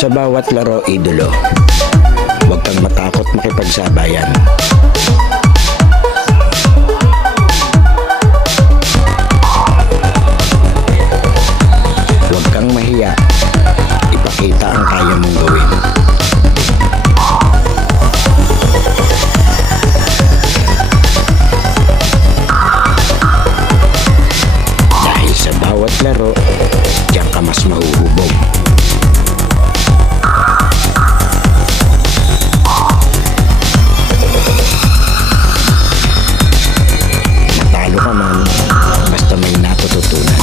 Sa bawat laro, idolo, huwag kang matakot makipagsabayan. Huwag kang mahiya, ipakita ang kaya mong gawin. Dahil sa bawat laro, diyan ka mas mahuhubog. Matalo ka man, basta may natututunan.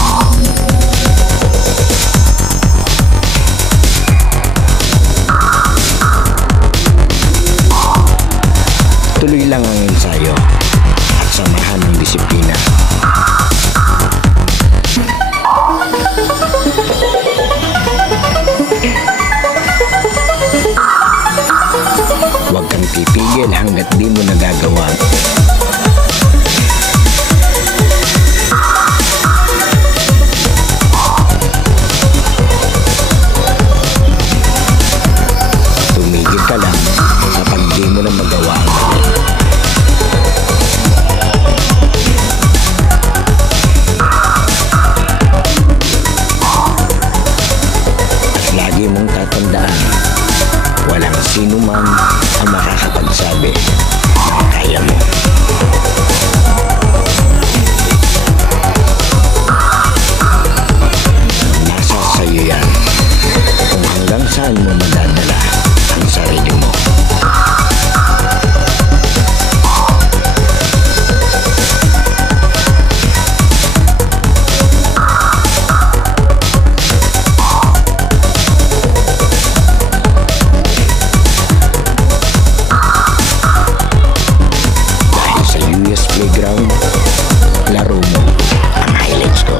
Tuloy lang ang ensayo at samahan ng disiplina. Huwag kang titigil hanggat di mo nagagawa. Tumigil ka lang kapag di mo na magawa ang mali. At lagi mong tatandaan, walang sino man ang makakapagsabi na kaya mo. Nasa sayo yan kung hanggang saan mo madadala ang sarili mo. Playground, laro mo ang highlights ko.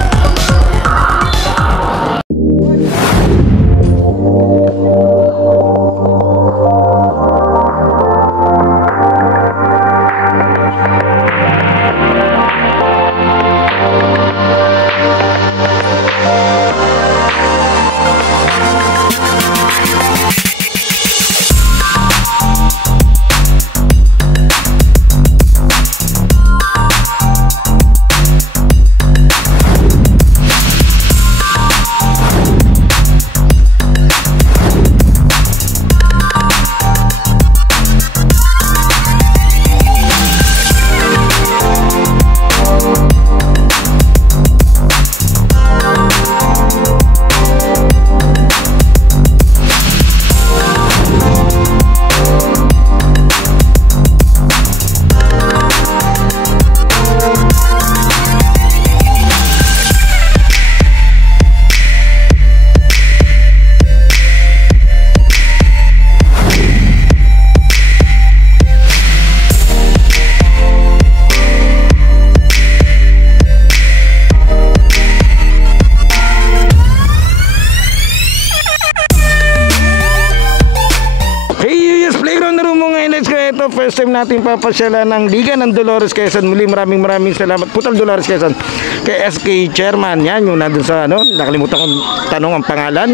First time natin papasyalan ng Liga ng Dolores Quezon. Muli maraming salamat Putal Dolores Quezon kay SK Chairman. Yan yung nandun sa nakalimutan kong tanong ang pangalan.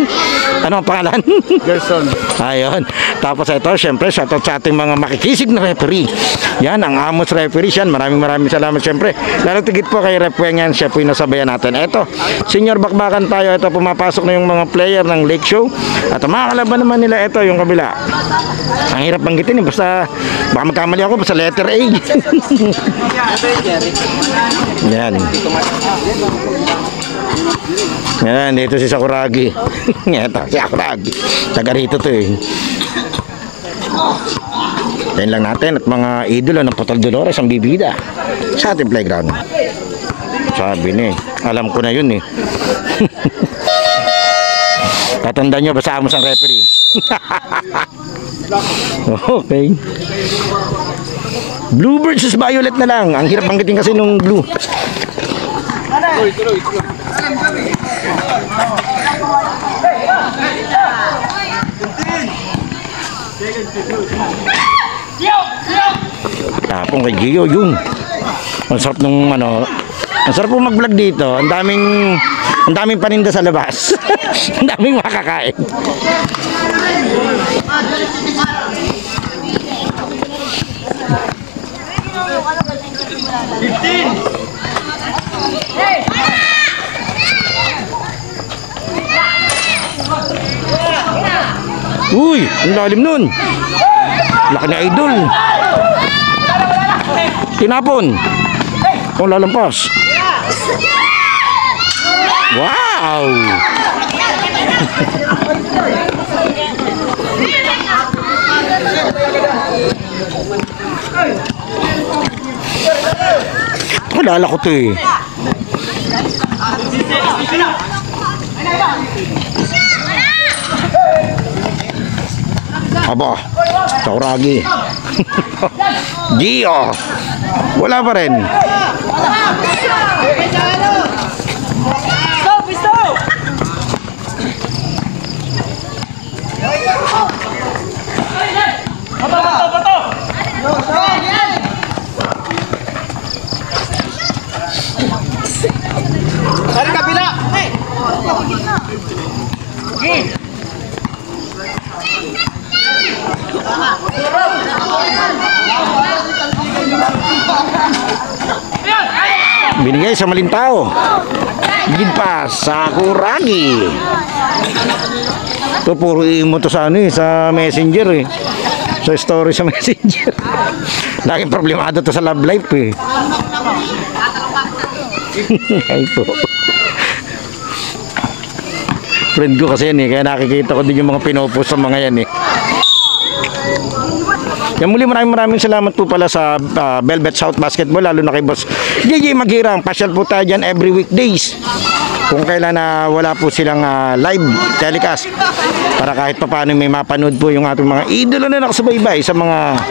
Ano ang pangalan? Gerson. Ayun. Tapos ito syempre shoutout sa ating mga makikisig na referee. Yan ang Amos Referee yan. Maraming salamat syempre. Lalo tigit po kay Rep Weng yan. Siya po yung nasabayan natin. Ito senior bakbakan tayo. Ito pumapasok na yung mga player ng Lake Show. At mga kalaban naman nila ito yung kabila. Ang hirap banggitin basta baka magkamali ako basta letter A. Yan. Yan, dito si Sakuragi. Ito, si Sakuragi. Taga rito to eh. Yan lang natin at mga idolo ng Putal Dolores ang bibida sa ating playground. Sabi ni, alam ko na yun eh. Tatandaan nyo, basta Amos ang referee. Okay. Blue versus violet na lang. Ang hirap banggitin kasi nung blue. Tapong kay Gio yun. Ang sarap nung ang sarap po mag-vlog dito. Ang daming Ang daming paninda sa labas. Ang daming makakain. Uy, ang lalim nun. Laki na idol. Tinapon. Oh, lalampas. Wow. Alala ko to eh. Aba, Tauragi. Gio. Wala pa rin. Dari kabila. Binigay sa Malintao. Higit pa sa Kuragi. Ito puro mo to sa ano eh, sa Messenger eh. Sa story sa Messenger. Laging problemado to sa love life eh. Ay po. Friend ko kasi yan eh, kaya nakikita ko din yung mga pinopost sa mga yan eh. Yan muli, maraming salamat po pala sa Velvet South Basketball, lalo na kay Boss JJ Maghirang. Pasyal po tayo dyan every weekdays kung kailan na wala po silang live telecast, para kahit pa paano may mapanood po yung ating mga idolo na nakasubaybay sa mga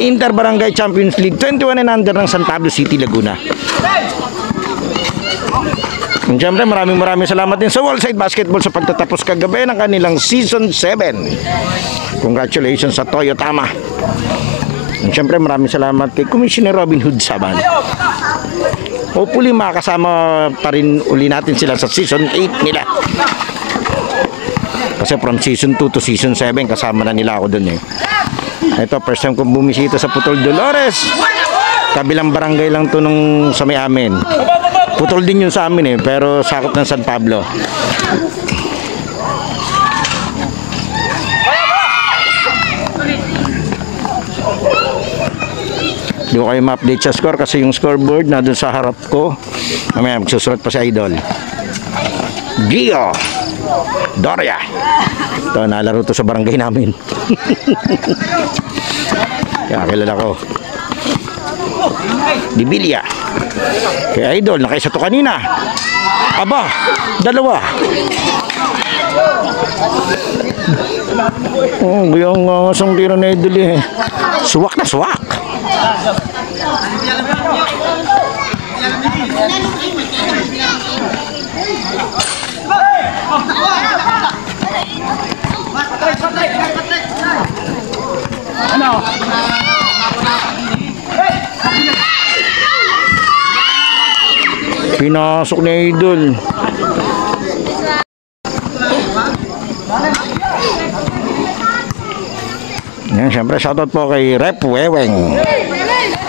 Inter Barangay Champions League 21 and under ng San Pablo City, Laguna. And syempre maraming salamat din sa Wallside Basketball sa pagtatapos kagabi ng kanilang Season 7. Congratulations sa Toyotama. And syempre maraming salamat kay Commissioner Robin Hood Saban. Hopefully makakasama pa rin uli natin sila sa Season 8 nila. Kasi from Season 2 to Season 7 kasama na nila ako dun eh. Ito first time kong bumisita sa Putol Dolores. Kabilang barangay lang to nung sa may amin. Putol din yun sa amin eh, pero sakop ng San Pablo. Hindi ko kayo ma-update sa score kasi yung scoreboard na dun sa harap ko. Mamaya magsusulat pa si Idol. Gio Doria. Ito, nalaro to sa barangay namin. Kaya kilala ko. Dibilya. Kay Idol, nakaisa to kanina. Aba, dalawa. Oh, yung isang tiro na Idol eh. Suwak na suwak. Ano? Pinasok ni Idol. Yan, syempre shoutout po kay Rep Weweng.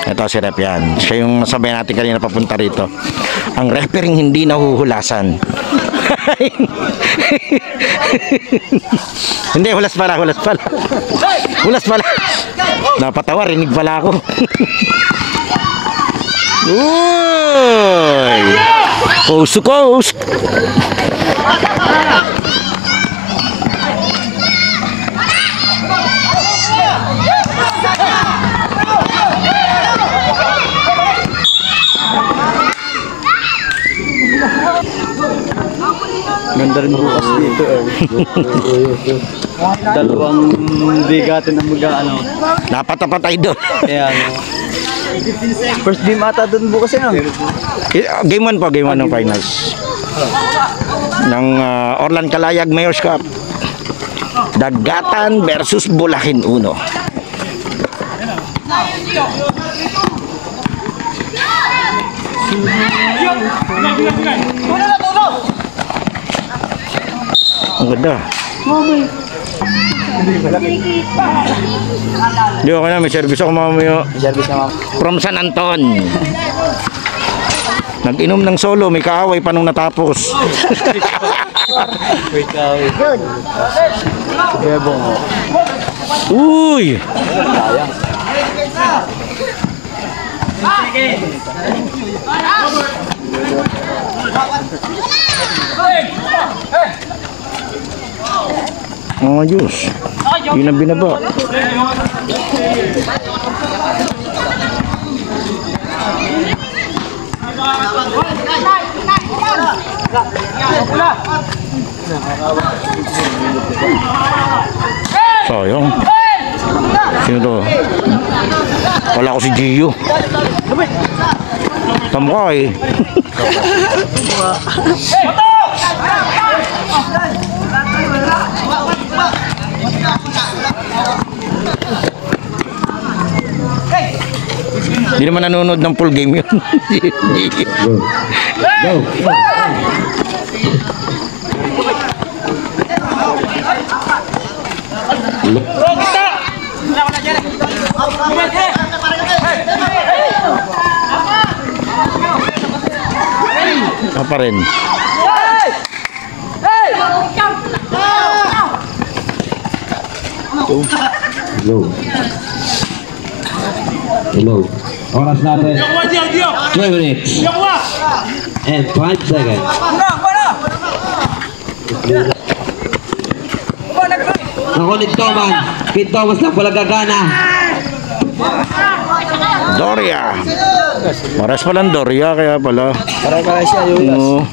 Ito si Rep yan. Siya yung nasabay natin kanina papunta rito. Ang refereeing hindi nahuhulasan. Hindi, hulas pala. Hulas pala. Napatawa, rinig pala ako. Uy! Coast to coast! Ganda rin bukas dito eh. Dalawang bigatin ang mag-ano. Napatapat Idol. Kaya first game ata doon bukas yan. Game 1 po, game 1 ng finals. Ng Orlan Calayag Mayor's Cup. Dagatan versus Bulacan 1. Ang ganda. Di okay na, may service ako mamaya. Service na ma'am. From San Anton. Nag-inom ng solo, may kaaway pa nung natapos. Wait ka, wait. Yun. Bebong mo. Uy! Ayos. Yun ang binaba. Sayang. Sino to? Wala ko si Gio. Tamukha eh. Hindi naman nanonood ng full game yun. Go. Apa rin? Hello. Oras natin 12 minutes and 5 seconds. Ako ni Toman. Kid Thomas lang pala gagana. Doria. Paras palang Doria kaya pala. Para siya yung Oo.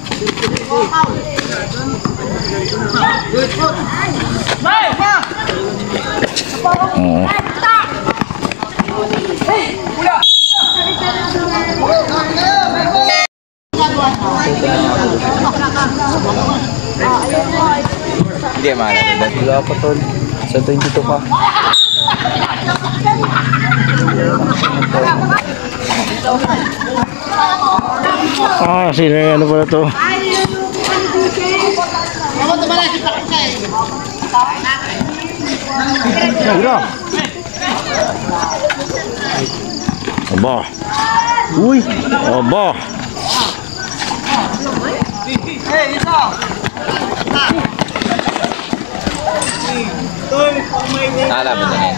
Oo. Hindi, mahal. Wala pa tol. Sa 22 pa. Sino yung ano pala to? Aba. Uy! Aba. Nalaban na yan.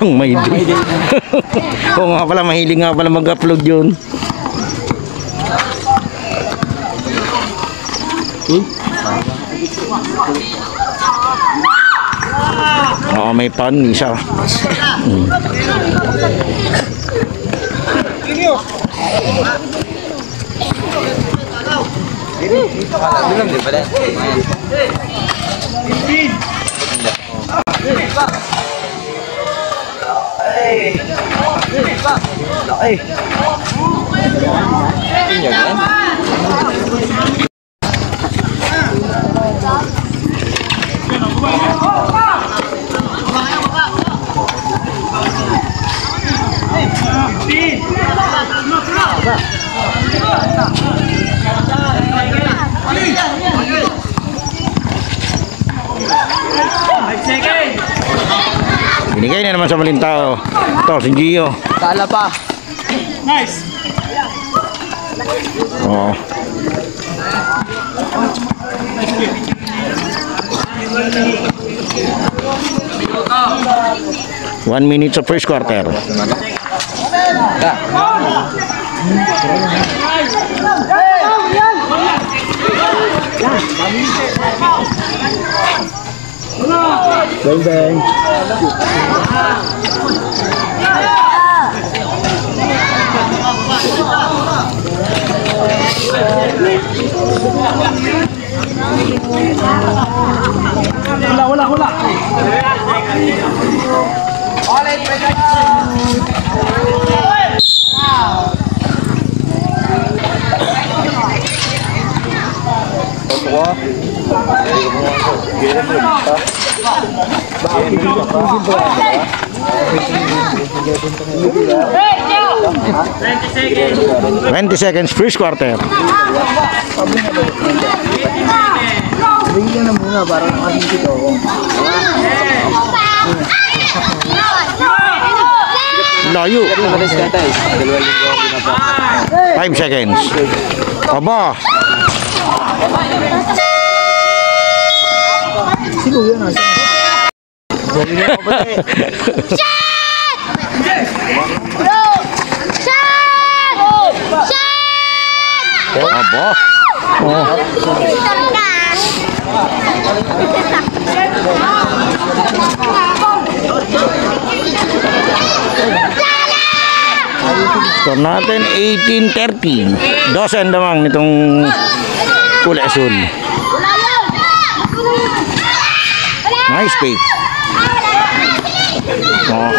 Ang mahilig. Oo nga pala, mahilig nga pala mag-upload yun. Oo, may pan, isa. Bilang di ba din? Binigay na naman sa maling tao. Ito, si Gio. Tala pa. Oo. One minute sa first quarter. Bang bang. Wala. Seconds. 20 seconds first quarter. nga, parang kasi dito. Layo. Madalas ka tayo. 2 linggo ako ginapa. 5 seconds. Aba. Sino yan? Nasa? Aba. Oh. Score natin 18-30. 12 ang damang nitong Kulay Azul. Nice fake. Oh.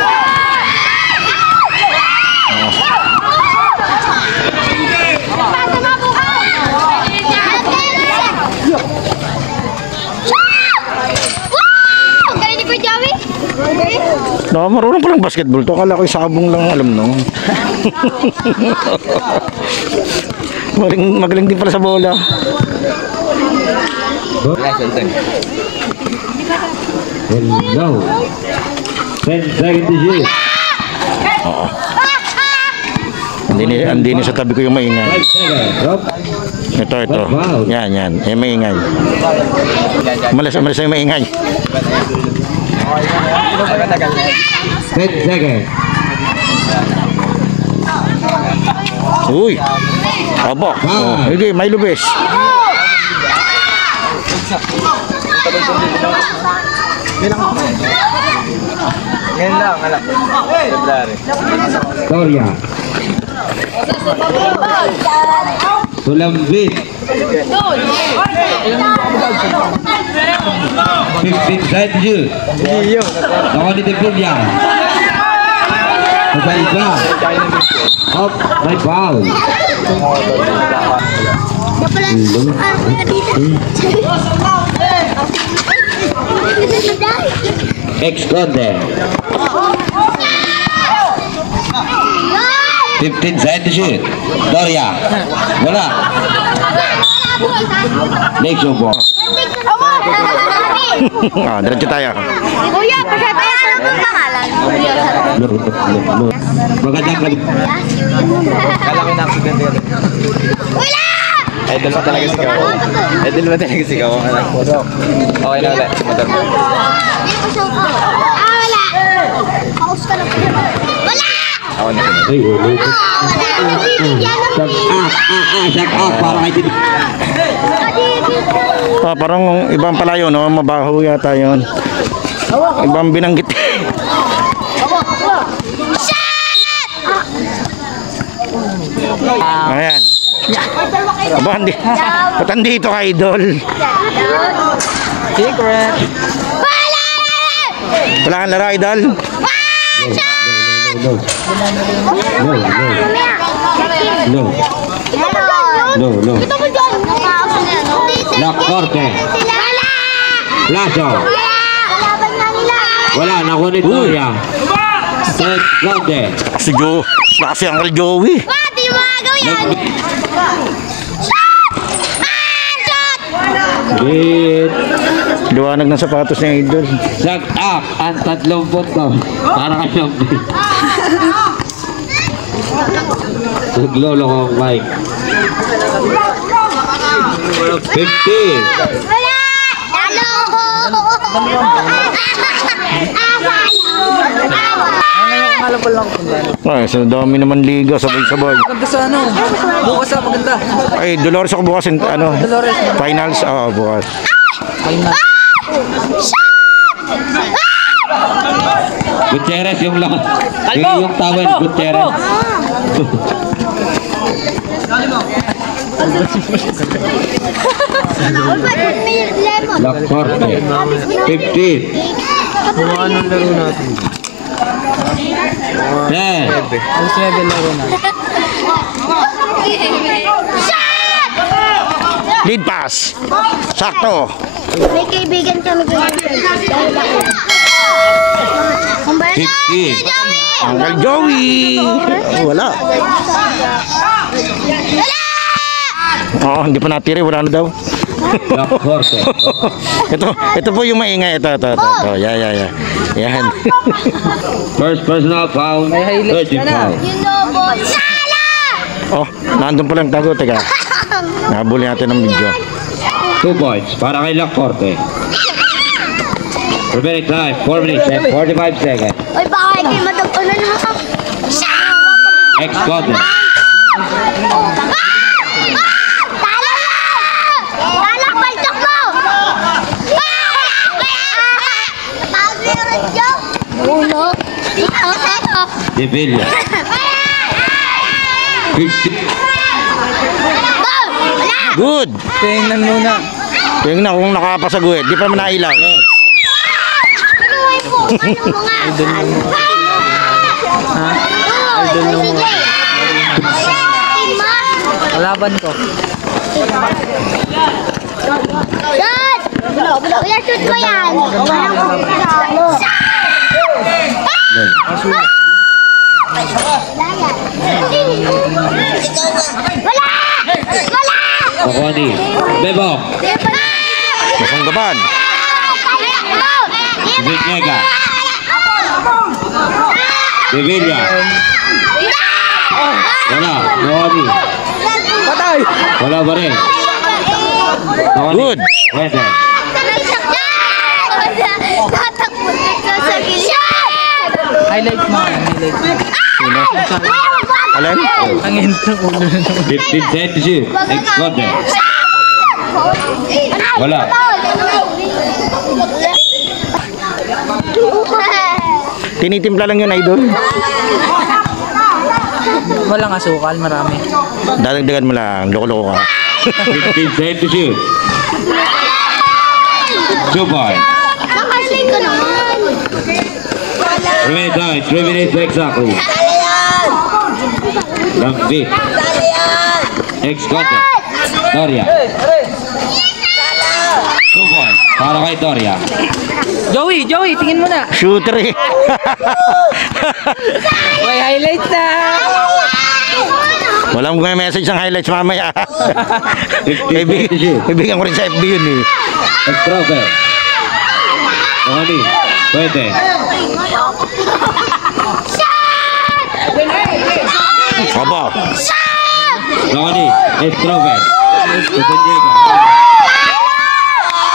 No, marunong palang basketball to. Kala ko yung sabong lang alam no. Magaling din pala sa bola. Hello. 10 seconds to shoot. Oo. Hindi ni sa tabi ko yung maingay. 5 seconds. Drop. Ito. Yan. Yung maingay. Malas yung maingay. 10 seconds. Uy. Aba. Oh, hindi, may lubis. Ngayon lang, alam. February. Gloria. Sulambit. 15 side shoot. Lawan ni Tepulya. Sabay ka. Up. May foul. Ex-conde. 15 side shoot. Gloria. Wala. Next yung ball. Diretso tayo. Kuya, pagkataya ng pangalan. Magandang gabi. Kala ko na accident yun. Wala! Idol mo talaga sigaw. Idol mo talaga sigaw. Okay na ulit. Motor mo. Wala! Paus ka lang. Wala! Ako na sunod. Ay, ulo. Wala! Shut up. Para kayo din. Parang ibang palayo no, mabaho yata 'yon. Ibang binanggit. Ayan. Aba, patan dito ka, idol. Secret. Wala kang laro, idol. No. No. Ito mo dyan! Lock corte. Laso. Laban na nila! Wala. Nakunit Gloria. Set. Conde. Si Joe. Kasi Uncle Joey. What? Di mo magaw yan! Hit. Liwanag ng sapatos niya, idol. Shut up. Ang 30 punto. Para kayo. Naglolo ko ang mic. 50. Wala! Talo ko! Ay, sa dami naman liga, sabay-sabay. Maganda sa ano? Bukas sa maganda. Ay, Dolores ako bukas, ano? Finals? Oo, bukas. Gutierrez yung lang. Yung tawel, Gutierrez. Lock corte. 15. Anong laro natin? 10. Alas 9 laro na. Lead pass. Sakto. May kaibigan kami dyan. Kung ba na? 50. Uncle Joey. Ay, wala. Wala! Oo, hindi pa natiri. Wala na daw. Lock Forte. ito po yung maingay. Ito. Yan. Yan. First personal foul. 13 foul. You know, boy. Sala! Oh, nandun pa lang tago. Teka. Nabuli natin ng video. 2 points para kay Lock Forte. Remaining time, 4 minutes and 45 seconds. Uy, baka kayo matagpunan mo ka. Ex-Golden. Talo mo! Talak, paltok mo! Tawag mo yung radyo? Uno. De Villa. 50. Good. Tingnan muna. Tingnan kung nakapasaguit. Di pa naman nailaw. Idol mo mga. Ha? Idol mo mga. Kalaban ko. Yan! Kuya, shoot mo yan! Wala! Wala! Makoni. Bebo. Masang gaban. Vignega. De Villa. Wala. Makoni. Patay! Wala pa rin. Makoni. Good. Pwede. Highlight mo. Sino? Alin? Ang intro ko. 15 set to shoot. Ex-Golden. Wala. Tinitimpla lang yun, idol. Walang asukal, marami. Dadagdagan mo lang. Loko-loko ka. 15 set to shoot. 2 points. Nakasin ko naman. Remaining time, 3 minutes exactly. Lambi. Ex-Golden. Doria. 2 points para kay Doria. Joey, tingin mo na. Shooter eh. May highlight na. Walang may message ang highlights mamaya. 15 set to shoot. Ibigyan ko rin sa FB yun eh. Extrofe. Makoni. Pwede. Opo. Makoni. Extrofe. Sunyega.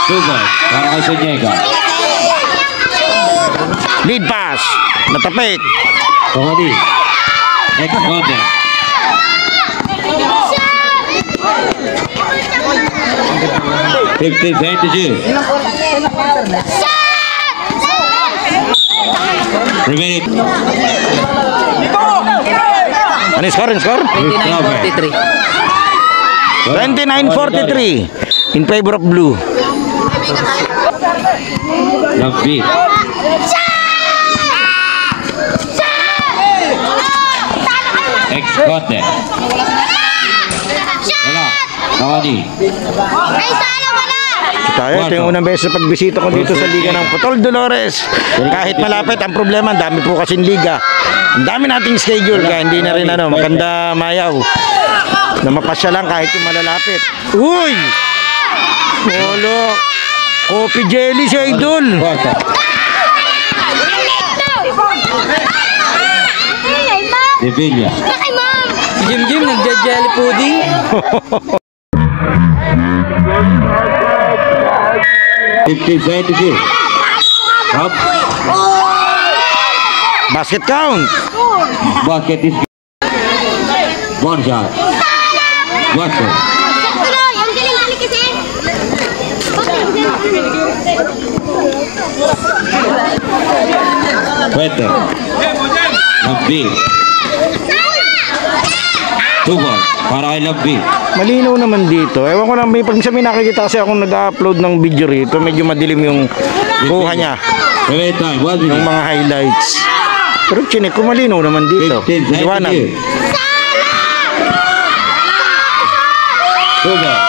2 points para kay Sunyega. Lead pass. Natapik. Makoni. Ex-Golden. Fifteen set to shoot. Remaining. Ano yung score? 29-43. 29-43 in favor of blue. Lambi. Ex-Golden. Wala. Makoni. Ay, sala wala! Tayo, ito yung unang beses sa pagbisita ko dito sa Liga ng Putol Dolores. Kahit malapit, ang problema, ang dami po kasing liga. Ang dami nating schedule, kaya hindi na rin maganda mayaw. Na mapasya lang kahit yung malalapit. Uy! Molo! Coffee jelly si Idol! Kwarta. Ay, ma'am! De Villa. Ay, ma'am! Si Jim, nagja-jelly pudding. Fifteen set to shoot. Up. Basket count! Basket is one shot. Watson. Tuloy! Ang galing-galing kasi! Pwede. Lambi. 2 points para kay Lambi. Malinaw naman dito. Ewan ko lang, pag may nakikita kasi akong nag-upload ng video rito, medyo madilim yung kuha niya. Remaining time, 1 Yung minute. mga highlights. Pero chinek ko malinaw naman dito. 15 set to Liwanag. shoot. 2 points.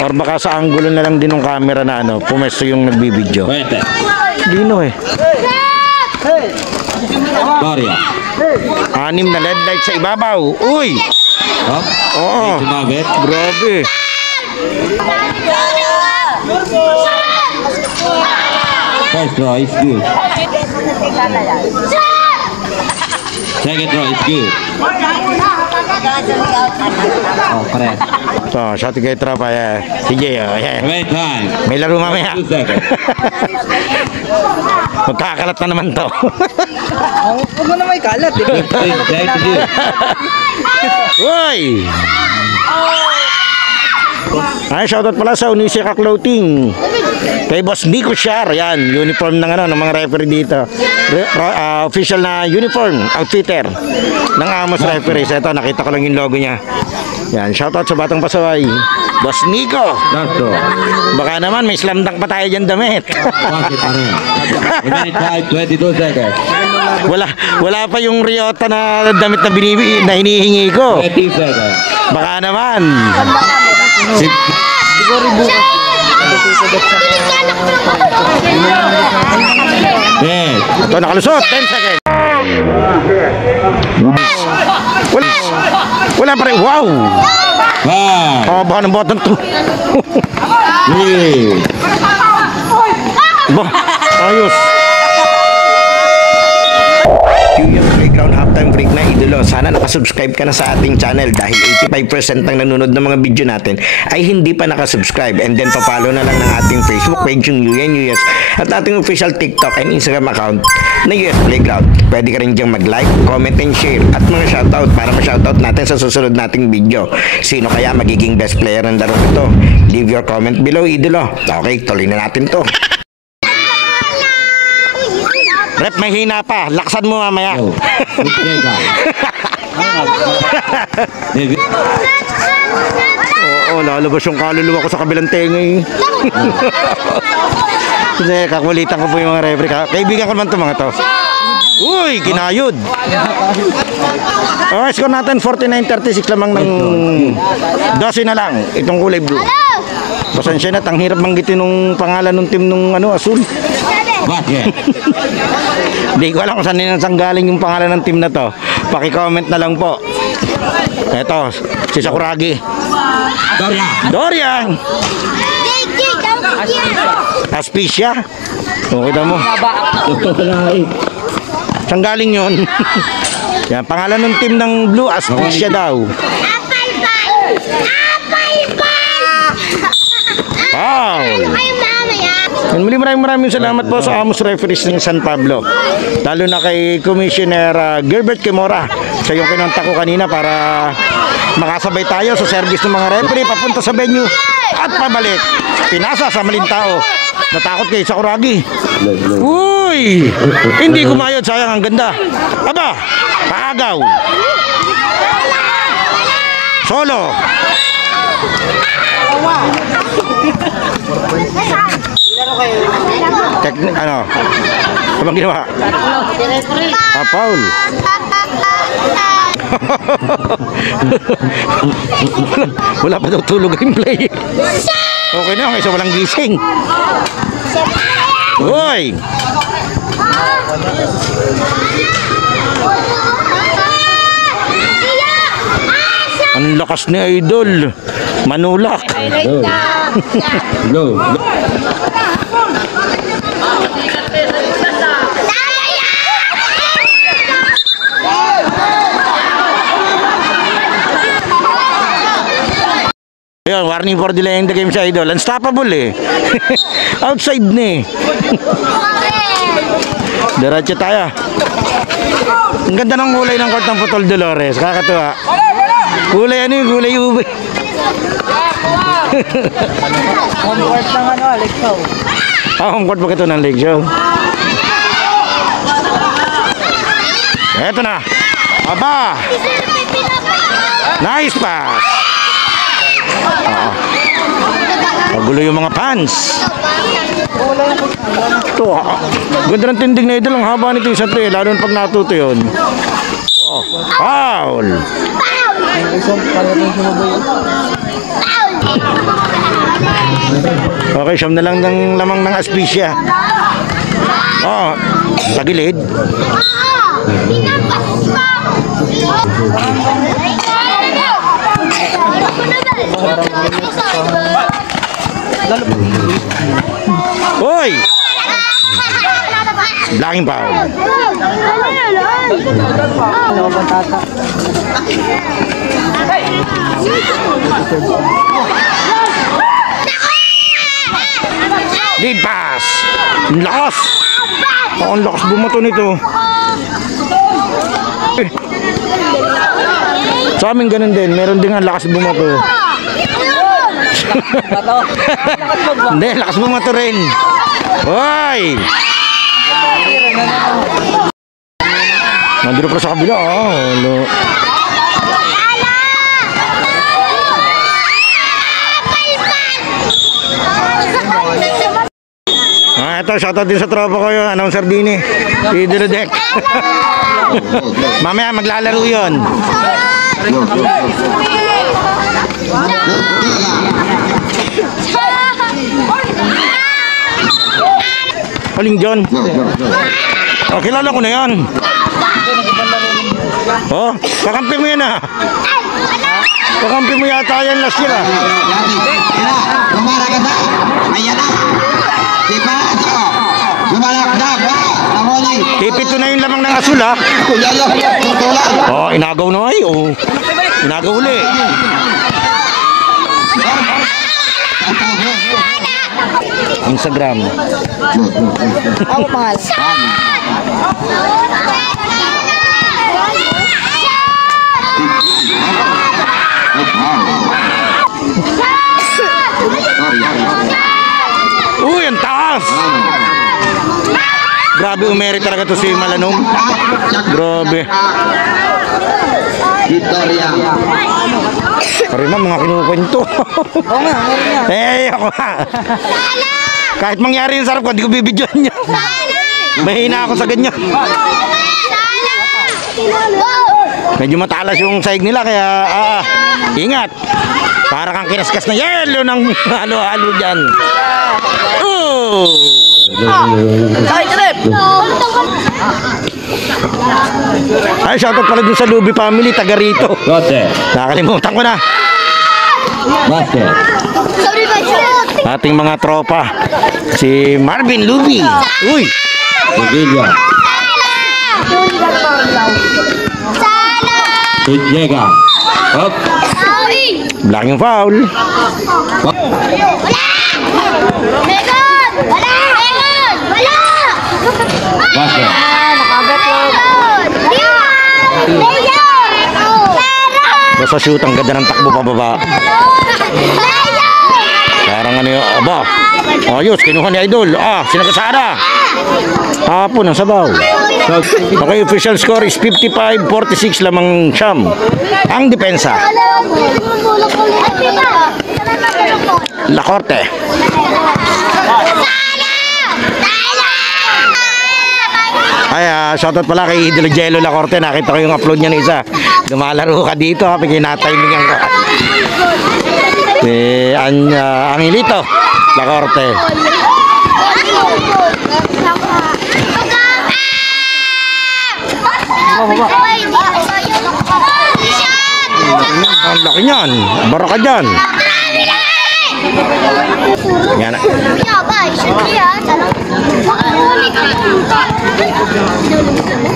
Or baka sa angulo na lang din ng camera na pumesto yung nagbibideo. Pwede. Dino eh. Doria. 6 na LED light sa ibabaw. Uy! Up. Oo. Sumabit. Grabe. First draw is good. Second draw is good. Oh, keren. So, shot kay tropa. Sige, Wait time. may laro mamaya. 2 seconds. Magkakalat na naman to. Huwag mo na may kalat. Try to do. Uy! Ay, shoutout pala sa Unisika Clothing. Kay Boss Nico Shar, yan, uniform ng ng mga referee dito. Official na uniform, outfitter ng Amos Referees. Ito, nakita ko lang yung logo niya. Yan, shoutout sa Batang Pasaway. Boss Nico. Last draw. Baka naman may slam dunk pa tayo dyan damit. Bakit pa rin? Remaining time 22 seconds. wala pa yung Ryota na damit na na hinihingi ko. 30 seconds. Baka naman. Siguro bukas. Yes. Ito, nakalusot. 10 seconds. Wala pa rin. Wow! 5, Oh, baka ng bottom to. 3, Bah, ayos. Yung Playground halftime break na idolo. Sana nakasubscribe ka na sa ating channel dahil 85% ng nanonood ng mga video natin ay hindi pa nakasubscribe. And then papalo na lang ng ating Facebook page yung UNUS at ating official TikTok and Instagram account na US Playground. Pwede ka rin diyang mag-like, comment and share at mga shoutout para ma-shoutout natin sa susunod nating video. Sino kaya magiging best player ng laro ito? Leave your comment below, idolo. Okay, tuloy na natin to. Rep, may hina pa. Laksan mo mamaya. go. 6 seconds. Maybe. Oo, lalabas yung kaluluwa ko sa kabilang tenga eh. Kasi kakulitan ko po yung mga referee. Kaibigan ko naman ito mga to. Uy, kinayod. Okay, score natin 49-36 lamang ng 12 na lang. Itong kulay blue. Pasensya na, ang hirap manggitin nung pangalan ng team nung asul. Basket. Hindi ko alam kung saan galing yung pangalan ng team na to. Paki-comment na lang po. Eto, si Sakuragi. Dorian! Aspisia. O, kita mo. Saan galing yun? Yan, pangalan ng team ng Blue, Aspisia daw. Foul! And muli maraming salamat po sa Amos Referees ng San Pablo. Lalo na kay Commissioner Gilbert Kimora. Siya yung kinontak ko kanina para makasabay tayo sa service ng mga referee papunta sa venue at pabalik. Pinasa sa maling tao. Natakot kay Sakuragi. Uy! Hindi kumayod, sayang, ang ganda. Aba! Paagaw! Solo! Ano? Ano bang ginawa? Paul. Wala pa daw tulog yung play. Okay na, isa walang gising. Hoy! Ang lakas ni Idol. Manulak. Go. Ayun, warning for delaying the game sa Idol. Unstoppable eh. Outside na eh. Diretso tayo. Ang ganda ng kulay ng court ng Putol Dolores. Kakatuwa. Kulay ano yung kulay ube. Home court ng Lake Show. Home court ba ito ng Lake Show? Eto na. Aba. Nice pass. Pagulo yung mga fans. Ito, ganda ng tindig na Idol. Ang haba nito yung santo eh. Lalo pag natuto yun. Oh, foul. Okay, siyam na lang ng lamang ng Aspisia. Oh, tagilid. Hoy! Blocking foul. Lead pass. Ang lakas. Ang lakas bumato nito. Sa amin ganun din. Meron din ang lakas bumato. Hindi, lakas bumato rin. Hoy! Nandito pa sa kabila. Oh, ito, shoutout din sa tropa ko yun, announcer din eh, si Dilodek. Mamaya maglalaro yun. Paling John. Oh, kilala ko na yan. Oh, kakampi mo yan ah. Kakampi mo yata yan last year ah. Tipit ko na yung lamang ng asul ha. Oh, inagaw na ay. Oh. Inagaw uli. Instagram. Ako pangal. Uy, ang taas. Grabe, umeri talaga to si Malanong. Grabe. Victoria. Pari na, mga kinukwento. Eh, ako nga. Kahit mangyari yung sarap ko, hindi ko bibidyoan niya. Mahina ako sa ganyan. Medyo matalas yung saig nila, kaya ingat. Para kang kinaskas na yelo ng halo-halo dyan. Ay, shoutout pala dun sa Luby family, taga rito. Nakalimutan ko na. Ating mga tropa, si Marvin Luby. Uy! Llega. Up. Blocking foul. Megan! Wala! Megan! Wala! Basket. Basta shoot, ang ganda ng takbo pababa. Parang ano yun, aba. Ayos, kinuha ni Idol. Sinagasara. Hapon ang sabaw. Okay, official score is 55-46 lamang Siyam. Ang depensa. La Corte. Ay, shoutout pala kay Idol Jello La Corte. Nakita ko yung upload niya na isa. Lumalaro ka dito, pinatimigan ko. Angelito La Corte. Ang laki niyan. Bara ka dyan. Yan.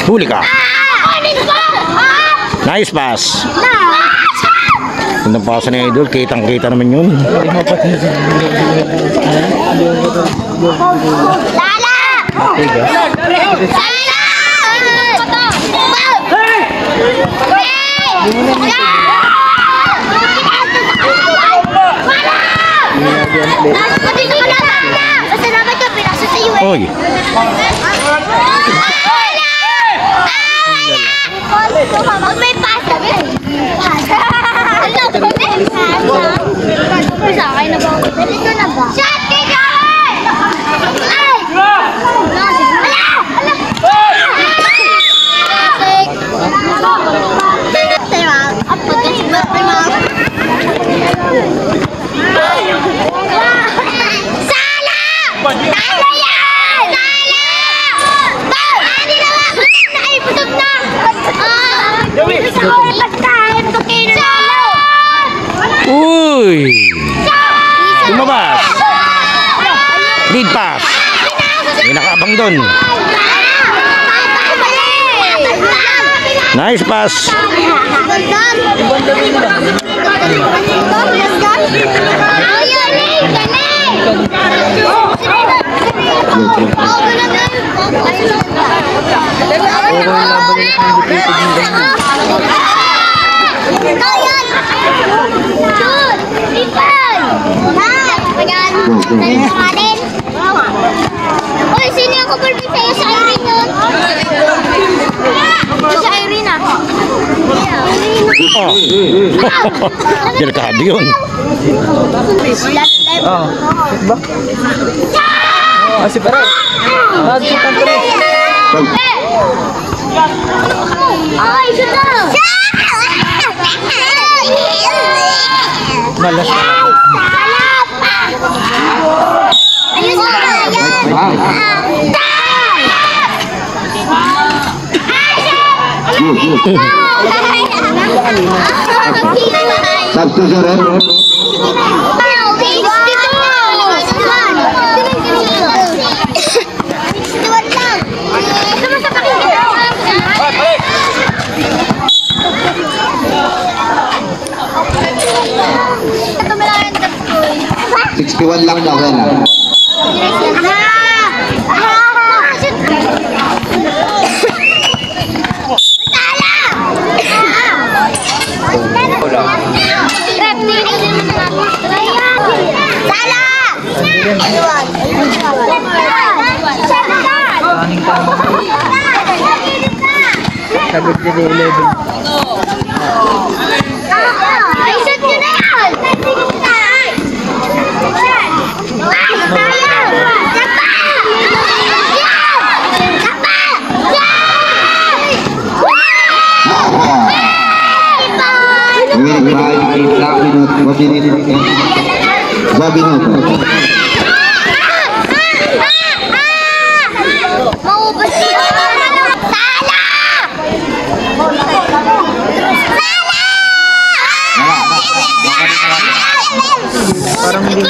Huli ka. Nice pass. Ang pasa ni Idol, kitang-kita naman yun. Oy. May pasa. Dito na ba? Shot! Lead pass. May nakaabang doon. Nice pass. Oy, sino yung kapalbi sa'yo sa Irene yun? Sa Irene ah. Oh. Delikado yun. Si Pare. Nagsitan ko rin. Ay, shoot na! Malas. Ayun na! Substitution ref. Ito 61 lang daw yan. Sagot din yung 11. Reset nyo na yan! Winning by Blackminot, Zabinot. Maubos siya! Sala! Parang hindi mo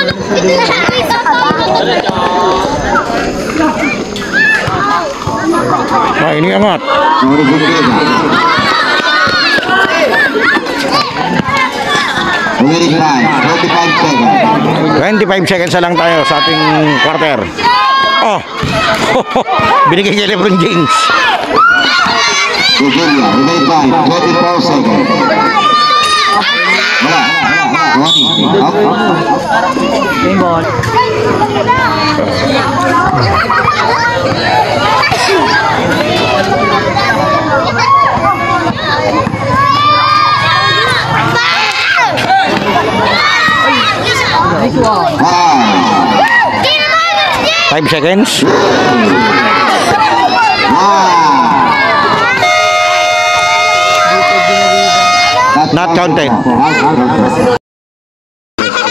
Ah, ini angat. Nomor 23. Winning by 25 seconds. 25 seconds na lang tayo sa ating quarter. Oh. Binigay kay LeBron James. Nigeria, winning by 24 seconds. Wala. 20. Up. Game ball. Wow. 5 seconds. Not counted.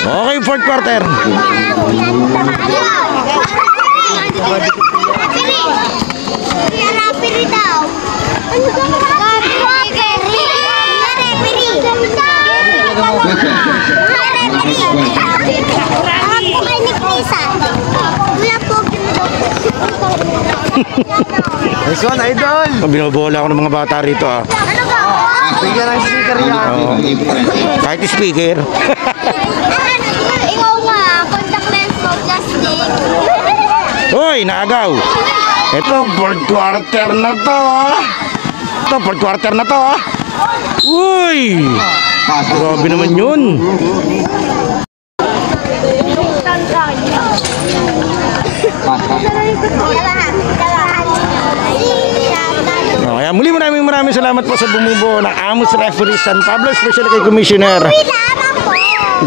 Okay, fourth quarter. Nice one, idol! Binobola ako ng mga bata rito ah. Bigyan ng speaker yan. Kahit speaker. Ikaw nga, contact lens mo, plastic. Hoy, naagaw. Ito, fourth quarter na to ah. Ito, fourth quarter na to ah. Uy! Grabe naman yun. Kaya muli maraming salamat po sa bumubuo ng Amos Referee San Pablo, especially kay Commissioner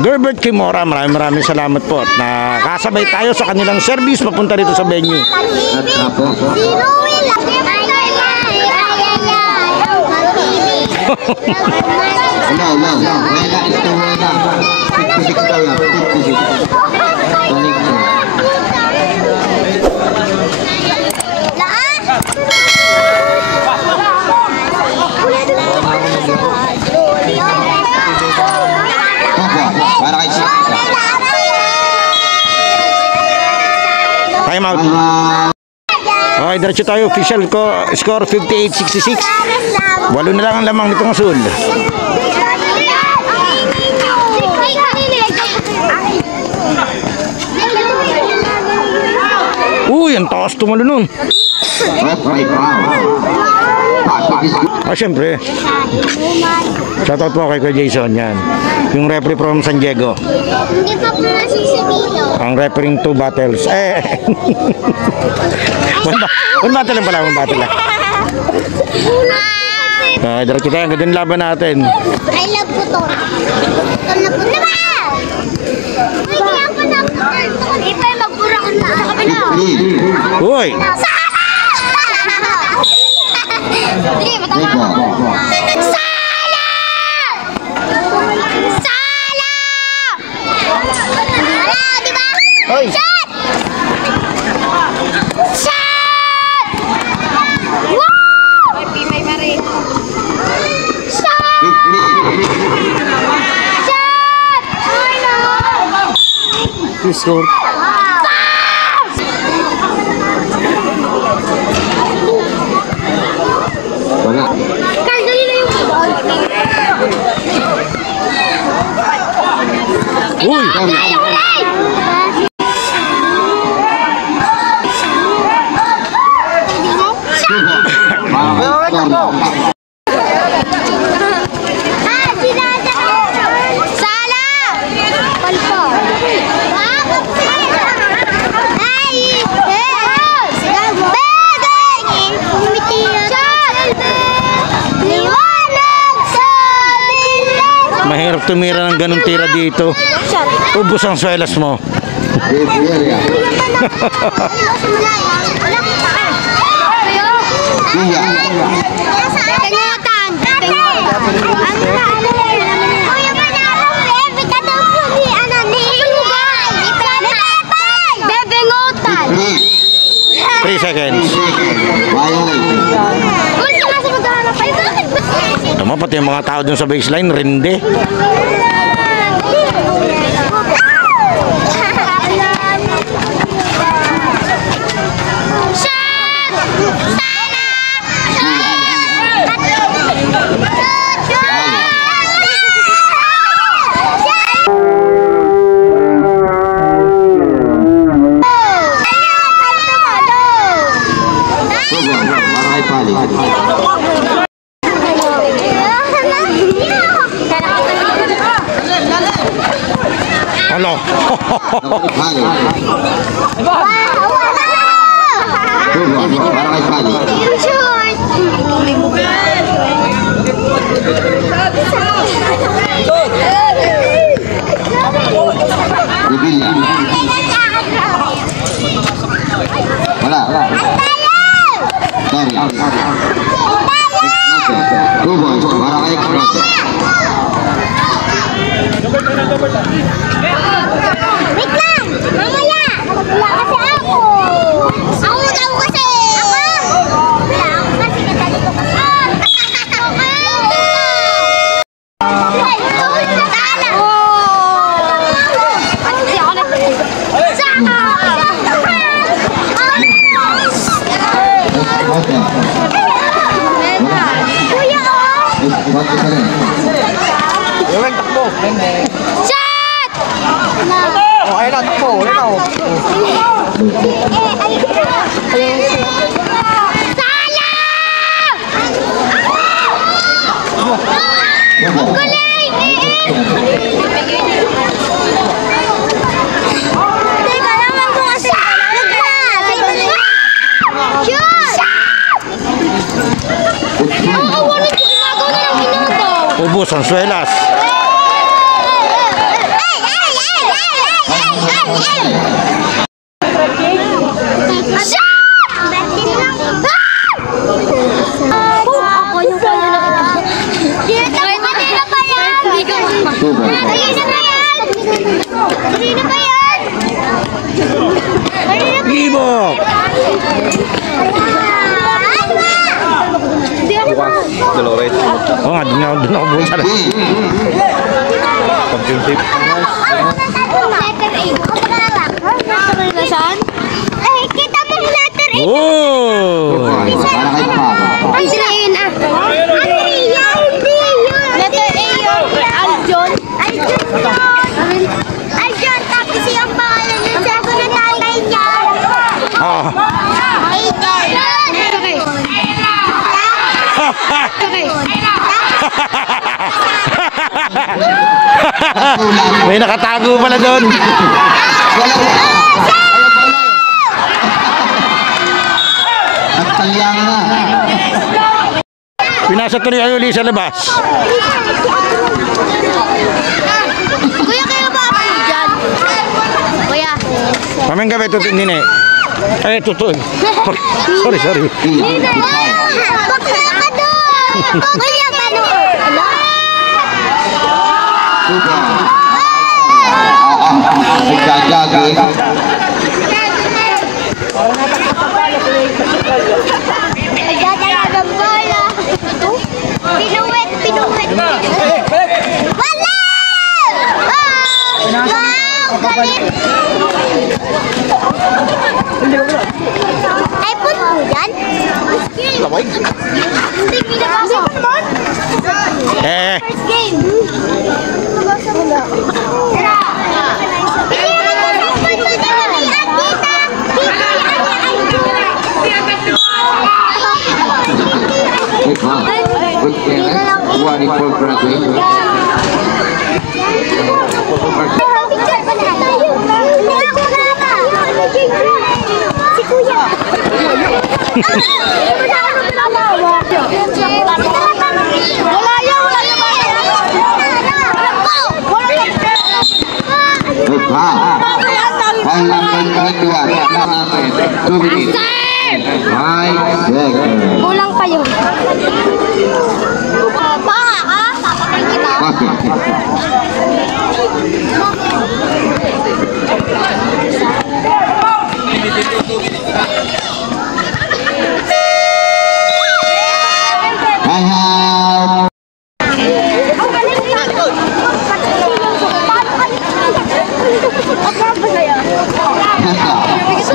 Gerbert Kimora. Maraming salamat po at nakasabay tayo sa kanilang service papunta rito sa venue. Para kay Chico. Time out. Okay, diretso tayo. Official ko, score 58-66. 8 na lang ang lamang nitong asul. Uy, ang taas tumalo nun. Ah, syempre. Shoutout po kay Kuya Jason, yan. Yung referee from San Diego. Hindi pa po nasisipito. Ang refereeing 2 battles. One battle lang pala, one battle lang. Diretso tayo, ganda yung laban natin. I love putol. Putol na putol na ba? Uy, kaya po na putol. Ipay magburang na. Sa kabila. Uy! Sige, matama. Sala! Sala! Sala, di ba? Shot! Shot! Wow! Shot! Shot! Ay, no! Score. Wala. Carl, dali na yung ball. Uy! Ay, ulay! Ah, sinasa ka! Sala! Palpo! Ay! Bedengin! Umitira! Liwanag sa dilim! Mahirap tumira ng ganung tira dito. Ubus ang swelas mo. Pengutan. Kuya Manalo, Bebe ka daw po ni ano ni Lugay. Bebengutan. 3 seconds. Uy, sumasunod na hanap. Ay, bakit ba? Tama, pati yung mga tao dun sa baseline, rinde. Shot! Sana! Hello. Wala. Dari. Two boys, para kay Cross. Wait lang! Mamaya! Wala kasi ako! Ako daw kasi! Ako? Wala ako kasi katalito kasi. Sala! Hindi ako Kuya, shot! Okay na, takbo. Wala na ako. Sala! Ang galing! Teka naman ko kasi. Shoot! Ang ulit ko gumagawa na ng ginagaw. Ubus ang swelas. Ibo! Dolores. Oo nga, doon ako buwan sa Championship. Ay, Oh! Para kay Pa. Andrein ah. Andrea, hindi yun. Letter A yun. Aljon. Aljon yun. Aljon, tapos yung pangalan ng sago na tatay niya. Oh. Aiden. May nakatago pala doon. At talyang na. Pinasa tuloy ang uli sa labas. Kuya, kayo ba ako dyan? Kuya. Mamang gabi, tutuin nini. Eh, tutuin. Sorry. Bakla ka doon! Kuya, paano? Ano? Nagkagagay. Nagdadala ng bola. Pinuwet. Wala! Wow! Galing! Ay, put mo yan? Hindi, pinabasa. Eh, First game. Nabasa mo na. Tara. Good parents, one for graduation. Si Kuya. Wala yan. Good pa. Kailangan kagagawa ng akin. 2 minutes. 5 seconds. Kulang pa yun. Baka ka? Papakay kita. Okay. I have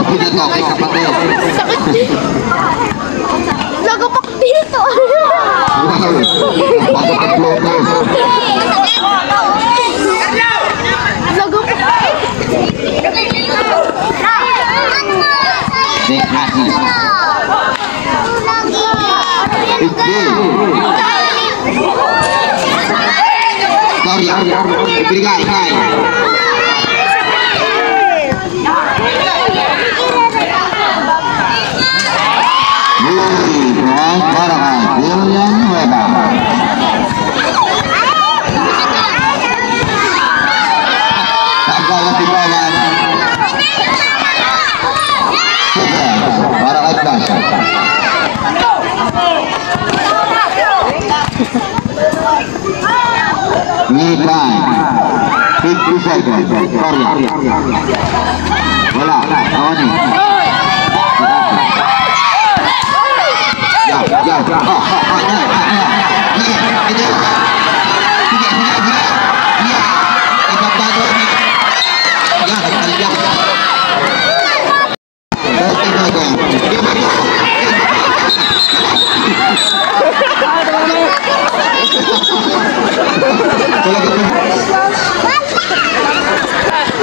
Pinato kay kapatid. Nagapak dito. Wow. Bakit ang floto? Next match. Sorry, ibigay, ikay. Para kay Villanueva. Tagala si Pawan. Para kay Plaza. Lead line. 50 seconds. Korea. Wala. Awani. Ya.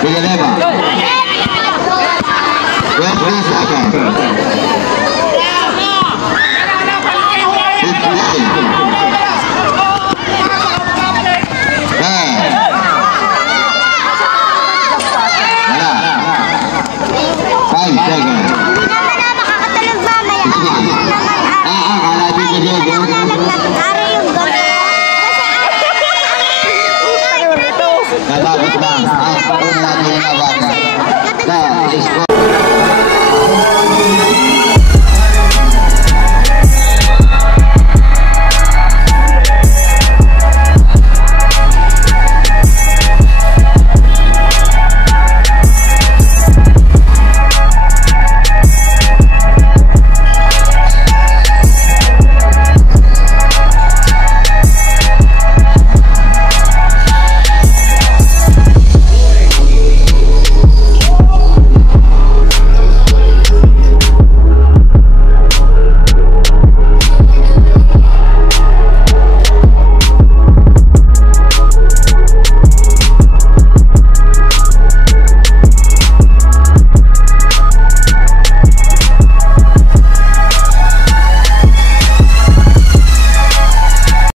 Villanueva. 20 seconds.